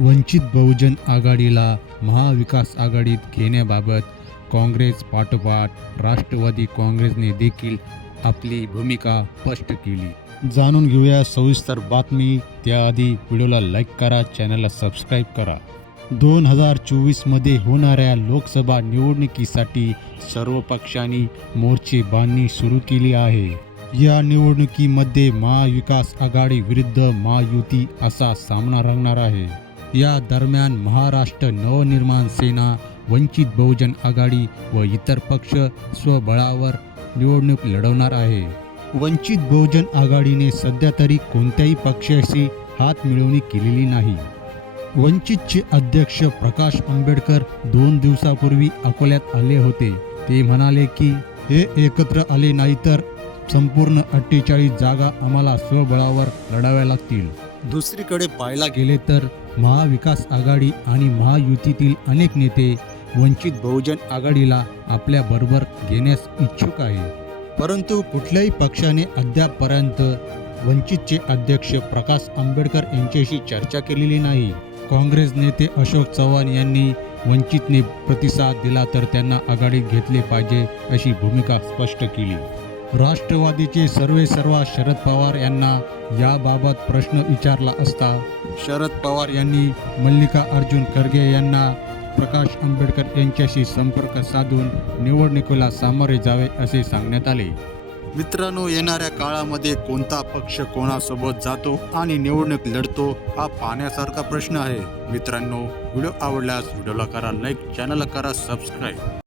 वंचित बहुजन आघाडीला महाविकास आघाडीत घेण्याबाबत काँग्रेस पाठोपाठ राष्ट्रवादी काँग्रेसने देखील आपली भूमिका स्पष्ट केली. जाणून घेऊया सविस्तर बातमी. त्याआधी व्हिडिओला लाईक करा चॅनलला सबस्क्राईब करा. दोन हजार चोवीसमध्ये होणाऱ्या लोकसभा निवडणुकीसाठी सर्व पक्षांनी मोर्चे बांधणी सुरू केली आहे. या निवडणुकीमध्ये महाविकास आघाडी विरुद्ध महायुती असा सामना रंगणार आहे. या दरम्यान महाराष्ट्र नवनिर्माण सेना वंचित बहुजन आघाडी व इतर पक्ष स्वबळावर निवडणूक लढवणार आहे. वंचित बहुजन आघाडीने सध्या तरी कोणत्याही पक्षाशी हात मिळवणी केलेली नाही. वंचितचे अध्यक्ष प्रकाश आंबेडकर दोन दिवसापूर्वी अकोल्यात आले होते. ते म्हणाले की हे एकत्र आले नाही तर संपूर्ण अठ्ठेचाळीस जागा आम्हाला स्वबळावर लढाव्या लागतील. दुसरीकडे पाहायला गेले तर महाविकास आघाडी आणि महायुतीतील अनेक नेते वंचित बहुजन आघाडीला आपल्या बरोबर घेण्यास इच्छुक आहे परंतु कुठल्याही पक्षाने अद्यापपर्यंत वंचितचे अध्यक्ष प्रकाश आंबेडकर यांच्याशी चर्चा केलेली नाही. काँग्रेस नेते अशोक चव्हाण यांनी वंचितने प्रतिसाद दिला तर त्यांना आघाडीत घेतले पाहिजे अशी भूमिका स्पष्ट केली. राष्ट्रवादीचे सर्वे सर्वा शरद पवार यांना याबाबत प्रश्न विचारला असता शरद पवार यांनी मल्लिका अर्जुन खरगे यांना प्रकाश आंबेडकर यांच्याशी संपर्क साधून निवडणुकीला सामोरे जावे असे सांगण्यात आले. मित्रांनो येणाऱ्या काळामध्ये कोणता पक्ष कोणासोबत जातो आणि निवडणूक लढतो हा पाहण्यासारखा प्रश्न आहे. मित्रांनो व्हिडिओ आवडल्यास व्हिडिओला करा लाईक चॅनलला करा सबस्क्राईब.